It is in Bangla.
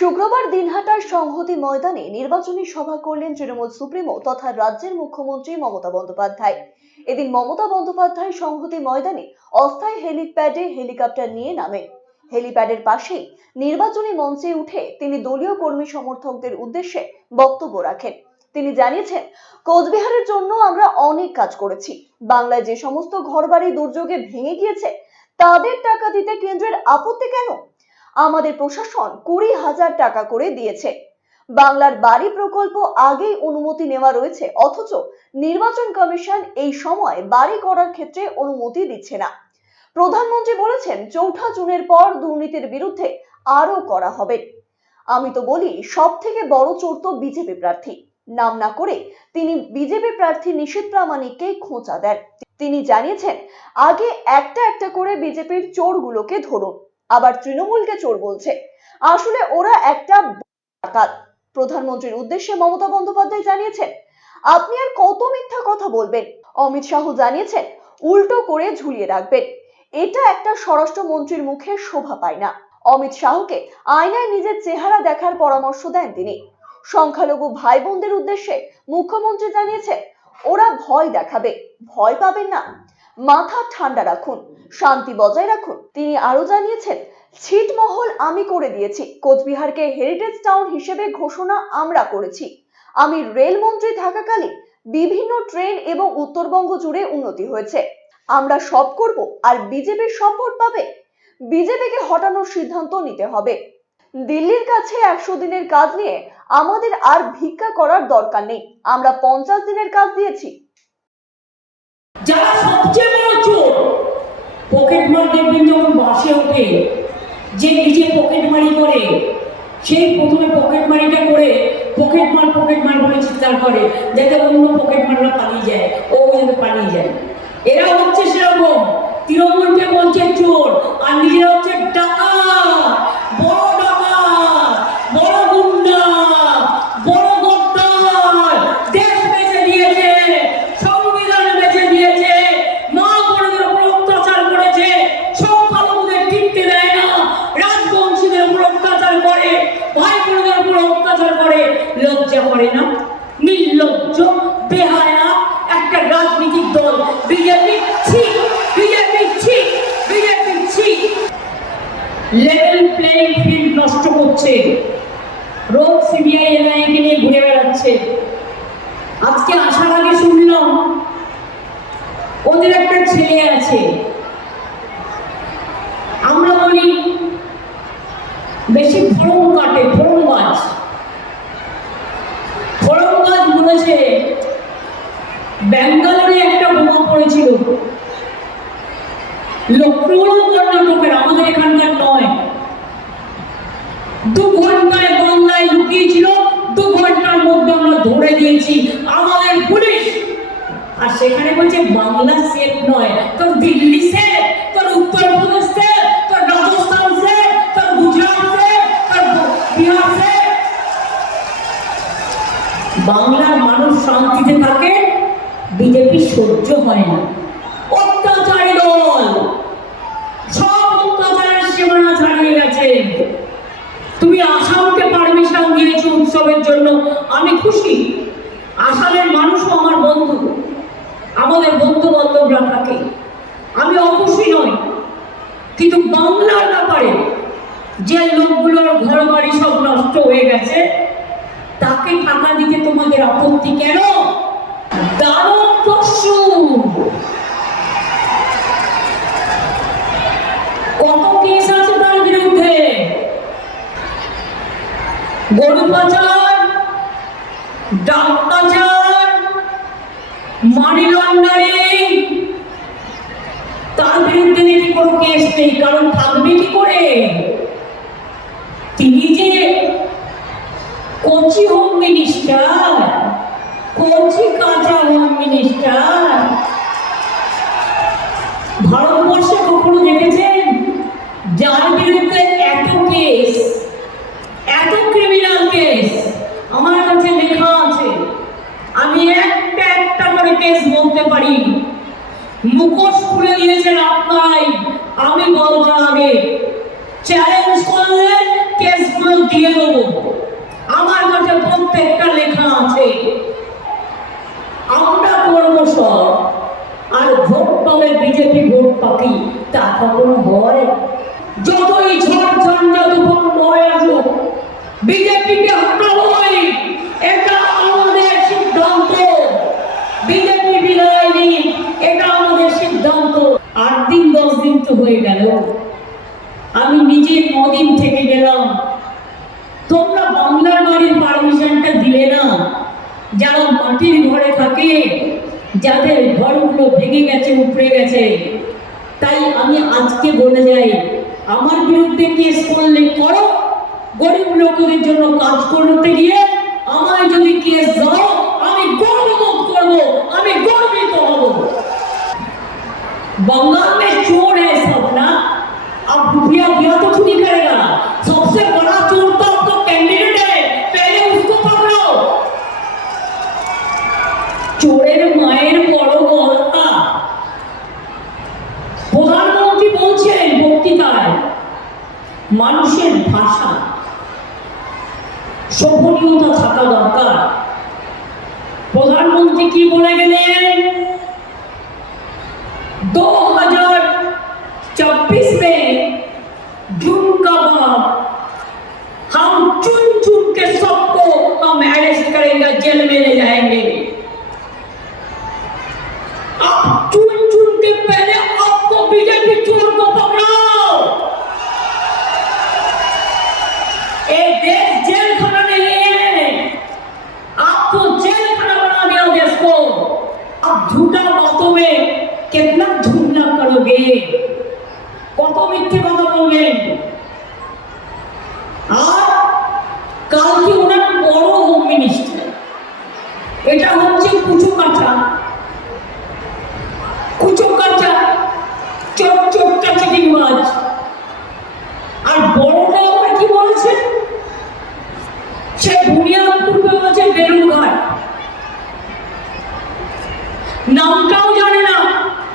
শুক্রবার দিনহাটার সংহতি ময়দানে নির্বাচনী সভা করলেন তৃণমূল সুপ্রিমো তথা রাজ্যের মুখ্যমন্ত্রী মমতা বন্দ্যোপাধ্যায়। এদিন মমতা বন্দ্যোপাধ্যায় সংহতি ময়দানে অস্থায়ী হেলিপ্যাডে হেলিকপ্টার নিয়ে নামেন। হেলিপ্যাডের পাশেই নির্বাচনী মঞ্চে উঠে তিনি দলীয় কর্মী সমর্থকদের উদ্দেশ্যে বক্তব্য রাখেন। তিনি জানিয়েছেন, কোচবিহারের জন্য আমরা অনেক কাজ করেছি। বাংলায় যে সমস্ত ঘরবাড়ি দুর্যোগে ভেঙে গিয়েছে, তাদের টাকা দিতে কেন্দ্রের আপত্তি কেন? আমাদের প্রশাসন কুড়ি হাজার টাকা করে দিয়েছে। বাংলার বাড়ি প্রকল্প আগেই অনুমতি নেওয়া রয়েছে, অথচ নির্বাচন কমিশন এই সময় বাড়ি করার ক্ষেত্রে অনুমতি দিচ্ছে না। প্রধানমন্ত্রী বলেছেন, চৌঠা জুনের পর দুর্নীতির বিরুদ্ধে আরও করা হবে। আমি তো বলি সব থেকে বড় চোর তো বিজেপি প্রার্থী। নাম না করে তিনি বিজেপি প্রার্থী নিশীত প্রামাণিককে খোঁচা দেন। তিনি জানিয়েছেন, আগে একটা একটা করে বিজেপির চোরগুলোকে ধরুন। আবার তৃণমূলকে চোর বলছে। আসলে ওরা একটা প্রধানমন্ত্রীর উদ্দেশ্যে মমতা বন্দ্যোপাধ্যায় জানিয়েছেন। আপনি আর কত মিথ্যা কথা বলবেন? অমিত শাহ জানিয়েছেন, উল্টো করে ঝুলিয়ে রাখবেন। এটা একটা স্বরাষ্ট্রমন্ত্রীর মুখে শোভা পায় না। অমিত শাহকে আয়নায় নিজের চেহারা দেখার পরামর্শ দেন তিনি। সংখ্যালঘু ভাই বোনদের উদ্দেশ্যে মুখ্যমন্ত্রী জানিয়েছেন, ওরা ভয় দেখাবে, ভয় পাবেন না। মাথা ঠান্ডা রাখুন, শান্তি বজায় রাখুন। তিনি আরও জানিয়েছেন, ছিটমহল আমি করে দিয়েছি। কোচবিহারকে হেরিটেজ টাউন হিসেবে ঘোষণা আমরা করেছি। আমি রেলমন্ত্রী থাকাকালীন বিভিন্ন ট্রেন এবং উত্তরবঙ্গ জুড়ে উন্নতি হয়েছে। আমরা সব করব আর বিজেপির সাপোর্ট পাবে। বিজেপিকে হটানোর সিদ্ধান্ত নিতে হবে। দিল্লির কাছে একশো দিনের কাজ নিয়ে আমাদের আর ভিক্ষা করার দরকার নেই। আমরা পঞ্চাশ দিনের কাজ দিয়েছি। যারা সবচেয়ে বড় চোর পকেট মার দেখবেন যখন বাসে ওঠে, যে নিজে পকেট মারি করে, সেই প্রথমে পকেট মারিটা করে পকেট মার পকেট মার বলে চিৎকার করে, যাতে অন্য পকেট মাররা পালিয়ে যায়, ও যাতে পালিয়ে যায়। এরা হচ্ছে সেরকম, তৃণমূলকে বলছে চোর, আর নিজেরা হচ্ছে টাকা লজ্জা করে না? নির্লজ্জ, বেহায়া একটা রাজনৈতিক দল। BJP BJP BJP level field নষ্ট করছে। রোজ সিবিআই এনআইকে নিয়ে ঘুরে বেড়াচ্ছে। আজকে আসার আগে শুনলাম, ওদের একটা ছেলে আছে। আমরা বলি, বেশি ফোড়ন কাটে ফোড়ন গাছ ফোড়ন গাছ বলেছে ব্যাঙ্গালোরে একটা বোমা পড়েছিল লক্ষ্ণৌ কর্ণাটকের আমাদের এখানকার নয় দু ঘন্টায় বাংলায় লুকিয়েছিল, দু ঘণ্টার মধ্যে আমরা ধরে দিয়েছি আমাদের পুলিশ। আর সেখানে বলছে, বাংলা সেফ নয়। তোর দিল্লি সেফ, তোর উত্তরপ্রদেশ সেফ, তোর রাজস্থান সেফ, তোর গুজরাট সেফ, তোর বিহার সেফ। বাংলার মানুষ শান্তিতে থাকে, বিজেপি সহ্য হয় না। অত্যাচারী দল! সব অত্যাচারের সীমানা ছাড়িয়ে গেছে। উৎসবের জন্য আমি খুশি। আসামের মানুষও আমার বন্ধু। আমাদের বন্ধু বান্ধবরা থাকে। আমি অখুশি নই। কিন্তু বাংলার ব্যাপারে যে লোকগুলোর ঘর বাড়ি সব নষ্ট হয়ে গেছে, তাকে টাকা দিতে তোমাদের আপত্তি কেন? দারুণ পশু কত কেস আছে তার বিরুদ্ধে গরু পাচার ডাক পাচার মানি লন্ডারিং তার বিরুদ্ধে নাকি কোনো কেস নেই, কারণ থাকবে কি করে তিনি যে কোচি হোম মিনিস্টার কোচি কাঁচা হোম মিনিস্টার ভারতবর্ষে কখনো দেখেছেন যার বিরুদ্ধে এত কেস এত ক্রিমিনাল কেস আমার কাছে লেখা আছে আমি একটা একটা করে কেস বলতে পারি। মুখোশ খুলে দিয়েছেন আপনারাই। আমি বলব আগে চ্যালেঞ্জ করলে কেসগুলো দিয়ে দেবো। আমার কাছে প্রত্যেকটা লেখা আছে। আমরা করব সব, আর ভোট পাবে বিজেপি, ভোট পাকি তা কখনো হয়? যতই ঝড় ঝঞ্ঝা তুফান বয়ে আসুক, বিজেপিকে হটাবই হয়ে গেল। আমি নিজে কদিন থেকে গেলাম। তোমরা বাংলার বাড়ির পারমিশনটা দিলে না। যারা মাটির ঘরে থাকে, যাদের ঘরগুলো ভেঙে গেছে, উপড়ে গেছে, তাই আমি আজকে বলে যাই, আমার বিরুদ্ধে কেস করলে করো। গরিব লোকদের জন্য কাজ করতে গিয়ে শোভনীয়তা থাকা দরকার প্রধানমন্ত্রী কি বলে গেলেন 2026 में जून का बाद हम चुन चुन के सबको हम अरेस्ट करेंगे जेल में ले